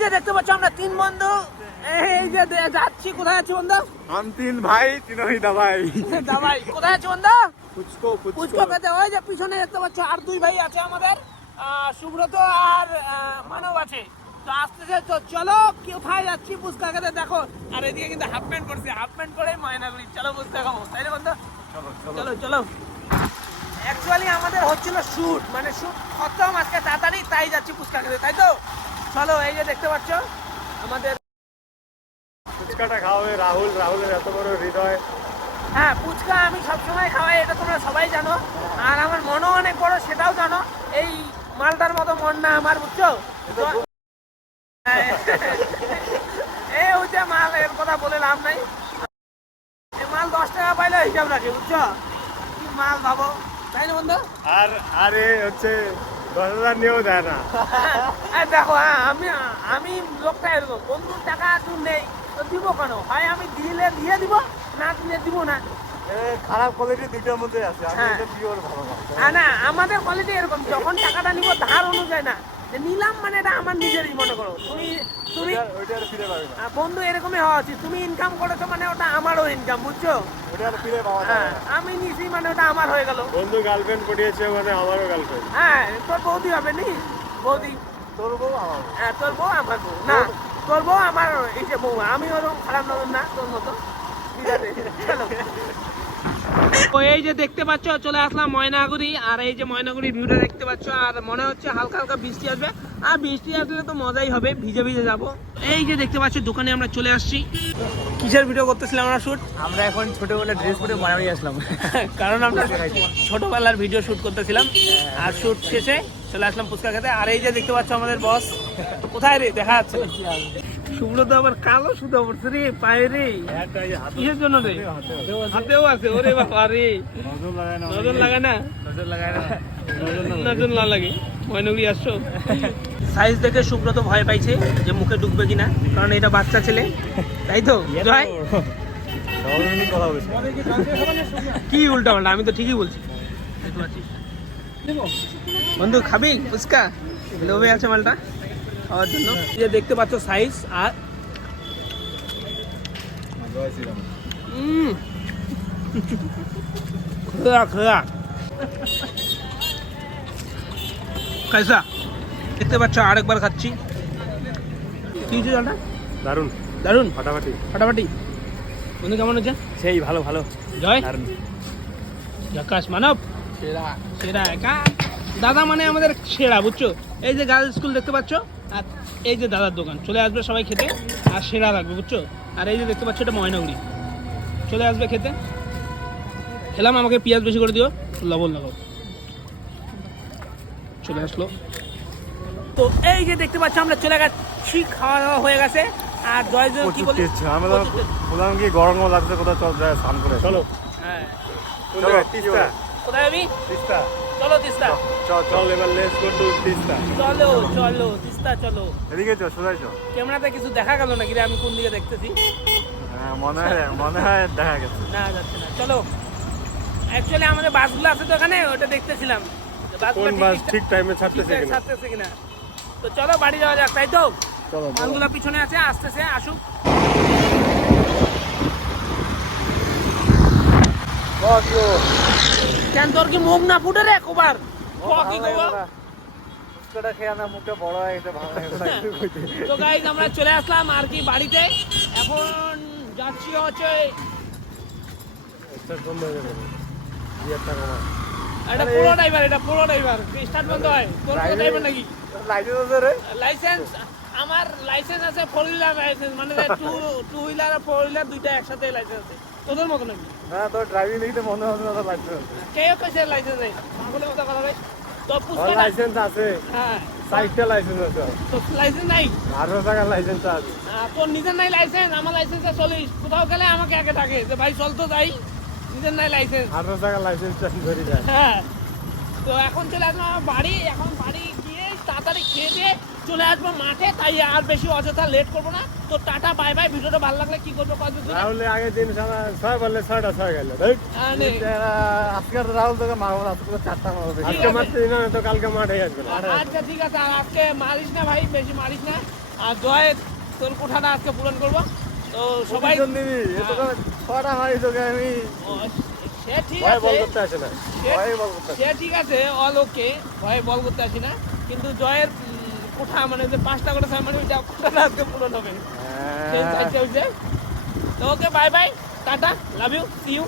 যে দেখতে পাচ্ছ আমরা তিন বন্ধু। এই যে যাচ্ছি কোথায় আছি বন্ধু? আম তিন ভাই তিন ওই দাবাই। দাবাই কোথায় আছি বন্ধু? ফুচকো ফুচকো খেতে ওই যে পিছনে দেখতে পাচ্ছ আর দুই ভাই আছে আমাদের। সুব্রত আর মানব আছে। তো আসতেছে তো চলো কোথায় যাচ্ছি ফুচকা খেতে দেখো। আর এদিকে কিন্তু হাফ প্যান্ট পরছি হাফ প্যান্ট করে ময়নাগুড়ি। চলো ফুচকা খাব তাই না বন্ধু? চলো চলো। অ্যাকচুয়ালি আমাদের হচ্ছিল শ্যুট মানে শ্যুট খতম আজকে তাড়াতাড়ি তাই যাচ্ছি ফুচকা খেতে তাই তো? চলো এই যে দেখতে পাচ্ছ আমাদের ফুচকাটা খাওয়াবে রাহুল। রাহুলের এত বড় হৃদয়। হ্যাঁ ফুচকা আমি সবসময় খাওয়াই এটা তোমরা সবাই জানো। আর আমার মনও অনেক বড় সেটাও জানো। এই মালটার মতো মন না আমার বুঝছ? এই হচ্ছে মাল এর কথা বলে লাভ নাই। মাল দশ টাকা পাইলে হিসাব রাখে বুঝছ? কি মাল ভাবো। তাই না বন্ধু? আর আরে হচ্ছে দশ হাজার নিয়েও দেয় না। দেখো হ্যাঁ আমি আমি লোকটা এরকম বন্ধুর টাকা তুই নেই। তো দিব কেন? হয় আমি দিলে দিয়ে দিব না দিলে দিব না? এ, খারাপ কোয়ালিটি দুইটার মধ্যে আছে। আমি হ্যাঁ। এটা পিওর ভালো না না আমাদের কোয়ালিটি এরকম। যখন টাকাটা নিব ধার অনুযায়ী না। নিলাম মানে এটা আমার নিজেরই মনে করো। তুমি তুমি বন্ধু এরকমই হওয়া উচিত। তুমি ইনকাম করেছ মানে ওটা আমারও ইনকাম বুঝছ? হ্যাঁ আমি নিছি মানে ওটা আমার হয়ে গেল। বন্ধু গার্লফ্রেন্ড পটিয়েছে মানে আমারও গার্লফ্রেন্ড হ্যাঁ তোর বৌদি হবে নি? বৌদি। তোর বউ আমার হ্যাঁ তোর বউ আমার বউ। না তোর বউ আমার এই যে বউ আমি ওরকম খারাপ নজর না তোর মতো। ঠিক আছে চলো। তো এই যে দেখতে পাচ্ছ চলে আসলাম ময়নাগুড়ি। আর এই যে ময়নাগুড়ির ভিউটা দেখতে পাচ্ছ আর মনে হচ্ছে হালকা হালকা বৃষ্টি আসবে। আর বৃষ্টি আসলে তো মজাই হবে ভিজে ভিজে যাব। এই যে দেখতে পাচ্ছ দোকানে আমরা চলে আসছি। কিসের ভিডিও করতেছিলাম আমরা শুট আমরা এখন ছোটবেলা ড্রেস পরে মারামারি আসলাম। কারণ আমরা ছোটবেলার ভিডিও শুট করতেছিলাম। আর শুট শেষে চলে আসলাম ফুচকা খেতে। আর এই যে দেখতে পাচ্ছ আমাদের বস কোথায় রে? দেখা যাচ্ছে। সুব্রত আবার কালো সুতো পড়ছে রে পায়ে রে। কিসের জন্য রে? হাতেও আছে। ওরে বাবা রে। নজর লাগায় না? নজর না লাগায় না নজর না লাগে। ময়নগুড়ি আসছো? সাইজ দেখে সুব্রত ভয় পাইছে যে মুখে ঢুকবে কিনা কারণ এটা বাচ্চা ছেলে। তাই তো জয়। কি উল্টা পাল্টা আমি তো ঠিকই বলছি। দেখতে পাচ্ছিস। বন্ধু খাবি? ফুচকা? লোভে আছে মালটা। খাওয়ার জন্য। যে দেখতে পাচ্ছ সাইজ আর খোয়া খোয়া। কাইসা দেখতে পাচ্ছ আরেকবার খাচ্ছি। কি হচ্ছে জলটা দারুণ দারুণ ফাটাফাটি। ফাটাফাটি। বন্ধু কেমন হচ্ছে সেই ভালো ভালো। জয়। দারুণ। আকাশ মানব। সেরা সেরা একা। দাদা মানে আমাদের সেরা বুঝছ? এই যে গার্লস স্কুল দেখতে পাচ্ছ? আর এই যে দাদার দোকান চলে আসবে সবাই খেতে আর সেরা লাগবে বুঝছ? আর এই যে দেখতে পাচ্ছ এটা ময়নাগুড়ি। চলে আসবে খেতে। খেলাম আমাকে পেঁয়াজ বেশি করে দিও লবণ লাগাও চলে আসলো। তো এই যে দেখতে পাচ্ছ আমরা চলে গেছি খাওয়া দাওয়া হয়ে গেছে। আর জয় জয় কি বলি? আমরা বললাম কি গরম লাগছে কোথাও চল যায় স্নান করে চলো। হ্যাঁ কোথায় যাবি তিস্তা। চলো তিস্তা। চল চল এবার লেটস গো টু তিস্তা। চলো চলো তিস্তা চলো। এদিকে চল চল। ক্যামেরাতে কিছু দেখা গেল নাকি রে? আমি কোন দিকে দেখতেছি? হ্যাঁ মনে হয় মনে হয় দেখা গেছে। না যাচ্ছে না। চলো। অ্যাকচুয়ালি আমাদের বাসগুলো আছে তো এখানে ওটা দেখতেছিলাম। কোন বাস ঠিক- ঠিক টাইমে ছাড়তেছে কিনা? ছাড়তেছে কিনা? তো চলো বাড়ি যাওয়া যাক তাই তো? চলো। মালগুলো পিছনে আছে আসতেছে আসুক। কেন তোর কি মুখ না ফুটে রে কোবার ক কি খেয়ে না মুখটা বড় গেছে ভালো লাগে না একটু কইতে। তো গাইজ আমরা চলে আসলাম আর কি বাড়িতে। এখন যাচ্ছি হচ্ছে এটা পুরো ড্রাইভার এটা পুরো ড্রাইভার স্টার্ট বন্ধ হয়? তোর ড্রাইভার নাকি? লাইসেন্স আছে রে। লাইসেন্স আমার লাইসেন্স আছে ফোর হুইলার লাইসেন্স মানে টু টু হুইলার আর ফোর হুইলার দুইটা একসাথে লাইসেন্স আছে। তোদের মতো নাকি? না তোর ড্রাইভিং দেখতে মনে হচ্ছে না লাইসেন্স কে কইছে লাইসেন্স নেই পাগলের মতো কথা তো ওর লাইসেন্স আছে। হ্যাঁ। সাইডটা লাইসেন্স আছে। তো লাইসেন্স নাই? আঠারো টাকার লাইসেন্স আছে। তোর নিজের নাই লাইসেন্স আমার লাইসেন্সে চলিস। কোথাও গেলে আমাকে আগে ডাকে যে ভাই চল তো যাই। নিজের নাই লাইসেন্স আঠারো টাকার লাইসেন্সটা ধরে যায় হ্যাঁ। তো এখন চলে আসব আমার বাড়ি। এখন বাড়ি গিয়ে তাড়াতাড়ি খেয়ে দিয়ে চলে আসব মাঠে তাই আর বেশি অযথা লেট করব না। তো টাটা বাই বাই ভিডিওটা ভালো লাগলে কি করব কত রাহুল আগের দিন ছয় বললে ছয়টা ছয় গেল আজকে রাহুল তোকে মারবো আজকে চারটা মারবো। আজকে মারতে না তো কালকে মাঠে আসবে। আচ্ছা ঠিক আছে আর আজকে মারিস না ভাই বেশি মারিস না। আর জয় তোর কোঠাটা আজকে পূরণ করব। তো সবাই দিবি তোকে ছটা মারি তোকে আমি সে ঠিক আছে। সে- ঠিক আছে অল ওকে ভয়ে বল করতে আসি না। কিন্তু জয়ের কোঠা মানে যে পাঁচটা করে ছয় মানে ওইটা কোঠাটা আজকে পূরণ হবে। সেই চাইছে ওই যে তো okay bye bye tata love you see you